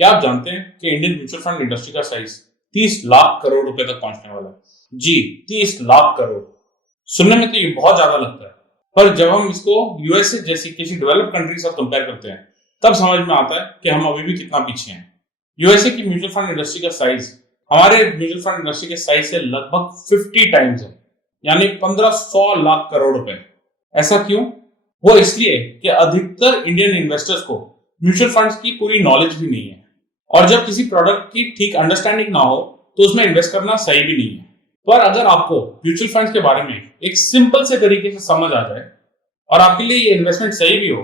क्या आप जानते हैं कि इंडियन म्यूचुअल फंड इंडस्ट्री का साइज 30 लाख करोड़ रुपए तक पहुंचने वाला है? जी, 30 लाख करोड़। सुनने में तो ये बहुत ज्यादा लगता है, पर जब हम इसको यूएसए जैसी किसी डेवलप्ड कंट्री से कंपेयर करते हैं तब समझ में आता है कि हम अभी भी कितना पीछे हैं। यूएसए की म्यूचुअल फंड इंडस्ट्री का साइज हमारे म्यूचुअल फंड इंडस्ट्री के साइज से लगभग 50 टाइम्स है, यानी 1500 लाख करोड़ रुपए। ऐसा क्यों? वो इसलिए कि अधिकतर इंडियन इन्वेस्टर्स को म्यूचुअल फंड्स की पूरी नॉलेज भी नहीं है, और जब किसी प्रोडक्ट की ठीक अंडरस्टैंडिंग ना हो तो उसमें इन्वेस्ट करना सही भी नहीं है। पर अगर आपको म्यूचुअल फंड्स के बारे में एक सिंपल से तरीके से समझ आ जाए और आपके लिए ये इन्वेस्टमेंट सही भी हो,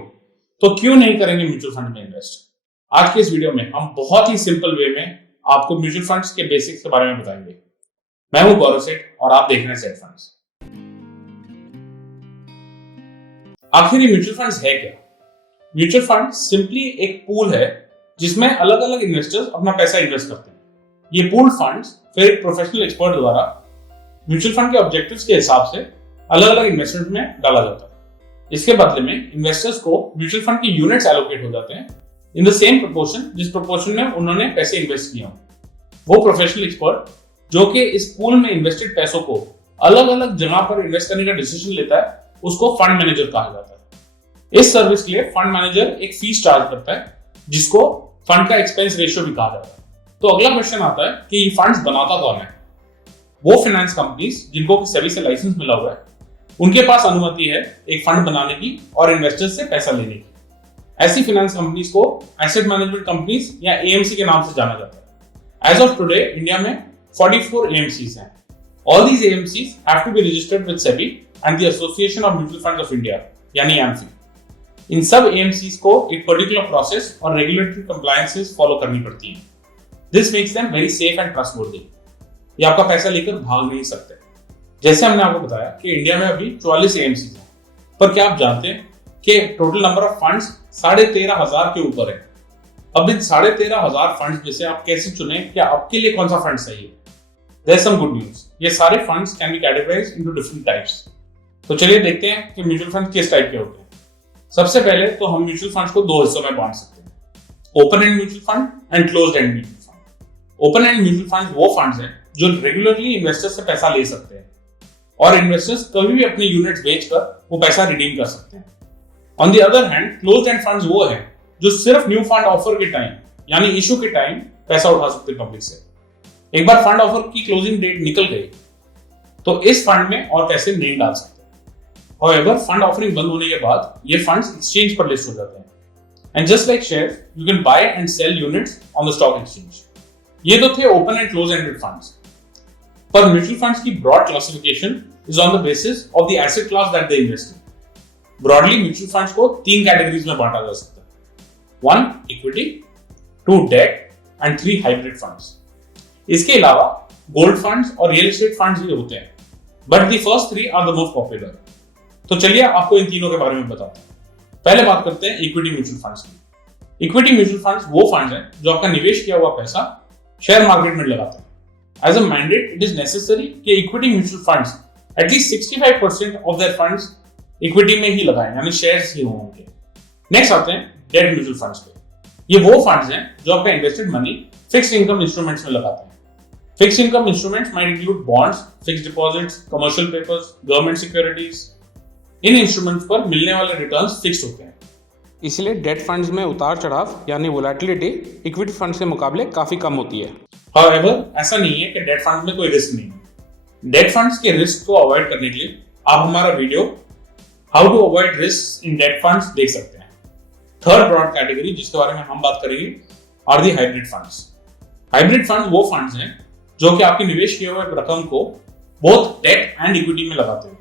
तो क्यों नहीं करेंगे म्यूचुअल फंड में इन्वेस्ट। आज के इस वीडियो में हम बहुत ही सिंपल वे में आपको म्यूचुअल फंड्स के बेसिक्स के बारे में बताएंगे। मैं हूं गौरव सेठ और आप देख रहे हैं सेठ फंड्स। आखिर ये म्यूचुअल फंड्स है क्या? म्यूचुअल फंड सिंपली एक पूल है जिसमें अलग अलग इन्वेस्टर्स अपना पैसा इन्वेस्ट करते हैं। ये पूल्ड फंड्स फिर एक प्रोफेशनल एक्सपर्ट द्वारा म्यूचुअल फंड के ऑब्जेक्टिव्स के हिसाब से अलग अलग इन्वेस्टमेंट में डाला जाता है। इसके बदले में इन्वेस्टर्स को म्यूचुअल फंड की यूनिट्स एलोकेट हो जाते हैं इन द सेम प्रोपोर्शन जिस प्रोपोर्शन में उन्होंने पैसे इन्वेस्ट किए हों। वो प्रोफेशनल एक्सपर्ट जो कि इस पूल में इन्वेस्टेड पैसों को अलग अलग जगह पर इन्वेस्ट करने का डिसीजन लेता है, उसको फंड मैनेजर कहा जाता है। इस सर्विस के लिए फंड मैनेजर एक फीस चार्ज करता है जिसको फंड का एक्सपेंस रेशियो भी कहा जाता है। तो अगला क्वेश्चन आता है कि ये फंड्स बनाता कौन है? वो फाइनेंस कंपनीज जिनको सेबी से लाइसेंस मिला हुआ है, उनके पास अनुमति है एक फंड बनाने की और इन्वेस्टर्स से पैसा लेने की। ऐसी फाइनेंस कंपनीज को एसेट मैनेजमेंट कंपनीज या एएमसी के नाम से जाना जाता है। एज ऑफ टुडे इंडिया में 44 एएमसीज हैं। All these AMCs have to be registered with SEBI and the Association of Mutual Funds of India, यानी एमफी। इन सब एएमसीज को एक पर्टिकुलर प्रोसेस और रेगुलेटरी कंप्लायंसेस फॉलो करनी पड़ती है। This makes them very safe and trustworthy. ये आपका पैसा लेकर भाग नहीं सकते। जैसे हमने आपको बताया कि इंडिया में अभी 44 एएमसीज हैं, पर क्या आप जानते हैं कि टोटल नंबर ऑफ फंड्स 13,500 के ऊपर है। अब इन 13,500 फंड्स में से आप कैसे चुने कि आपके लिए कौन सा फंड सही है? There is some good news. ये सारे funds can be categorised into different types. तो चलिए देखते हैं कि म्यूचुअल फंड किस टाइप के होते हैं। सबसे पहले तो हम म्यूचुअल फंड्स को दो हिस्सों में बांट सकते हैं, open and mutual fund and closed end mutual fund. Open and mutual fund वो फंड्स हैं जो रेगुलरली इन्वेस्टर्स से पैसा ले सकते हैं और इन्वेस्टर्स कभी भी अपने यूनिट्स बेचकर वो पैसा रिडीम कर सकते हैं। On the other hand closed end funds वो हैं जो सिर्फ न्यू फंड ऑफर के टाइम यानी इशू के टाइम पैसा उठा सकते हैं पब्लिक से। एक बार फंड ऑफर की क्लोजिंग डेट निकल गई तो इस फंड में और पैसे नहीं डाल सकते। However, फंड ऑफरिंग बंद होने के बाद ये फंड्स एक्सचेंज पर लिस्ट हो जाते हैं। And just like shares, you can buy and sell units on the stock exchange. ये तो थे open and close ended funds. पर म्यूचुअल फंड्स की broad classification is on the basis of the asset class that they invest in. Broadly mutual funds को 3 categories में बांटा जा सकता है। 1 equity, 2 debt and 3 hybrid funds. इसके अलावा गोल्ड फंड्स और रियल एस्टेट फंड्स भी होते हैं, but the first 3 are the most popular. तो चलिए आपको इन तीनों के बारे में बताते हैं। पहले बात करते हैं इक्विटी म्यूचुअल फंड्स की। इक्विटी म्यूचुअल फंड्स वो फंड्स हैं जो आपका निवेश किया हुआ पैसा शेयर मार्केट में लगाते हैं। As a mandate it is necessary कि इक्विटी म्यूचुअल फंड्स एटलीस्ट 65% ऑफ देयर फंड्स इक्विटी में ही लगाएं, यानी शेयर्स ही होंगे। नेक्स्ट आते हैं डेट म्यूचुअल फंड्स पे। ये वो फंड्स हैं जो आपका invested money fixed income instruments में लगाते हैं। Fixed income instruments might include bonds, fixed deposits, commercial papers, government securities. इन इंस्ट्रूमेंट्स पर मिलने वाले रिटर्न्स फिक्स होते हैं। इसलिए डेट फंड्स में उतार चढ़ाव यानी वोलेटिलिटी इक्विटी फंड्स के मुकाबले काफी कम होती है। However, ऐसा नहीं है कि डेट फंड्स में कोई रिस्क नहीं है। डेट फंड्स के रिस्क को अवॉइड करने के लिए आप हमारा video how to avoid risk in debt funds देख सकते हैं। थर्ड ब्रॉड कैटेगरी जिसके बारे में हम बात करेंगे are the hybrid funds. Hybrid fund वो फंड्स हैं जो कि आपके निवेश किए हुए रकम को बोथ डेट एंड इक्विटी में लगाते हैं।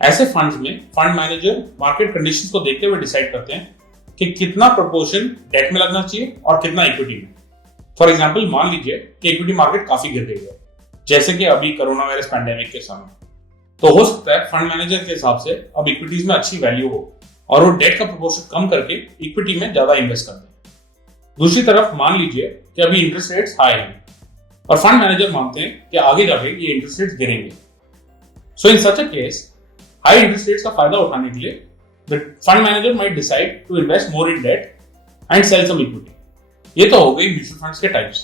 ऐसे फंड्स में फंड मैनेजर मार्केट कंडीशंस को देखते हुए डिसाइड करते हैं कि कितना प्रोपोर्शन डेट में लगना चाहिए और कितना इक्विटी में। फॉर एग्जांपल मान लीजिए कि इक्विटी मार्केट काफी गिर गई है, जैसे कि अभी कोरोना वायरस पैंडेमिक के समय, तो हो सकता है फंड मैनेजर के हिसाब से अब इक्विटीज में अच्छी वैल्यू हो और वो डेट का प्रोपोर्शन कम करके इक्विटी में ज्यादा इन्वेस्ट कर दें। दूसरी तरफ मान लीजिए कि अभी इंटरेस्ट रेट्स हाई हैं और फंड मैनेजर मानते हैं कि आगे जाके ये इंटरेस्ट रेट्स गिरेंगे। So in such a case high interest rates का फायदा उठाने के लिए the fund manager might decide to invest more in debt and sell some equity. ये तो हो गई म्यूचुअल फंड्स के टाइप्स।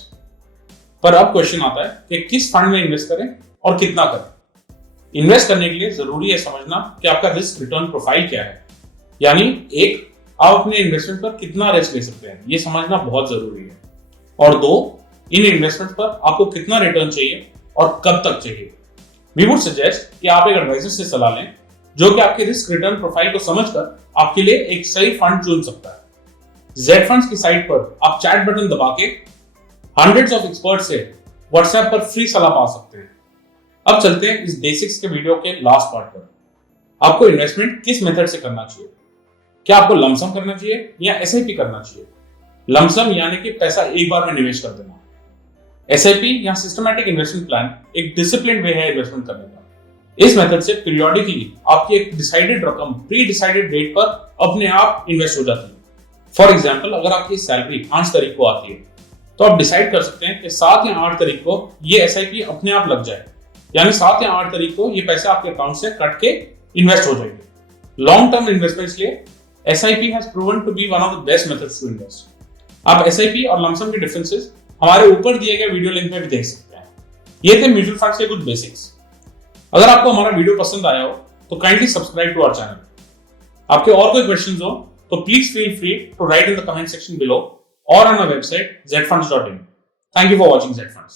पर अब क्वेश्चन आता है कि किस फंड में इन्वेस्ट करें और कितना करें। इन्वेस्ट करने के लिए जरूरी है समझना कि आपका रिस्क रिटर्न प्रोफाइल क्या है, यानी एक, आप अपने इन्वेस्टमेंट पर कितना रिस्क ले सकते हैं, ये समझना बहुत जरूरी है। और दो, इन इन्वेस्टमेंट पर आपको कितना रिटर्न चाहिए और कब तक चाहिए। वी वुड सजेस्ट कि आप एक एडवाइजर से सलाह लें जो कि आपके रिस्क रिटर्न प्रोफाइल को समझकर आपके लिए एक सही फंड चुन सकता है। जेड फंड्स की साइट पर आप चैट बटन दबा के हंड्रेड्स ऑफ एक्सपर्ट से व्हाट्सएप पर फ्री सलाह पा सकते हैं। अब चलते हैं इस बेसिक्स के वीडियो के लास्ट पार्ट पर। आपको इन्वेस्टमेंट किस मेथड से करना चाहिए? क्या आपको लमसम करना चाहिए या एसआईपी करना चाहिए? लमसम यानी कि पैसा एक बार में निवेश कर देना। एसआईपी या सिस्टमैटिक इन्वेस्टमेंट प्लान एक डिसिप्लिन वे है इन्वेस्टमेंट करने का। इस मेथड से पीरियोडिकली आपकी एक डिसाइडेड रकम प्री डिसाइडेड डेट पर अपने आप इन्वेस्ट हो जाती है। फॉर एग्जाम्पल, अगर आपकी सैलरी 5 तारीख को आती है तो आप डिसाइड कर सकते हैं कि 7 या 8 तारीख को ये एसआईपी अपने आप लग जाए, यानी 7 या 8 तारीख को ये पैसे आपके अकाउंट से कट के इन्वेस्ट हो जाएंगे। लॉन्ग टर्म इन्वेस्टमेंट्स के लिए SIP has proven to be one of the best methods to invest. आप एसआईपी और लमसम के डिफरेंसेस हमारे ऊपर दिए गए वीडियो लिंक में भी देख सकते हैं। ये थे म्यूचुअल फंड्स के कुछ बेसिक्स। अगर आपको हमारा वीडियो पसंद आया हो तो kindly subscribe to our channel. आपके और कोई क्वेश्चंस हो तो please feel free to write in the comment section below or on our website zfunds.in. Thank you for watching ZFunds.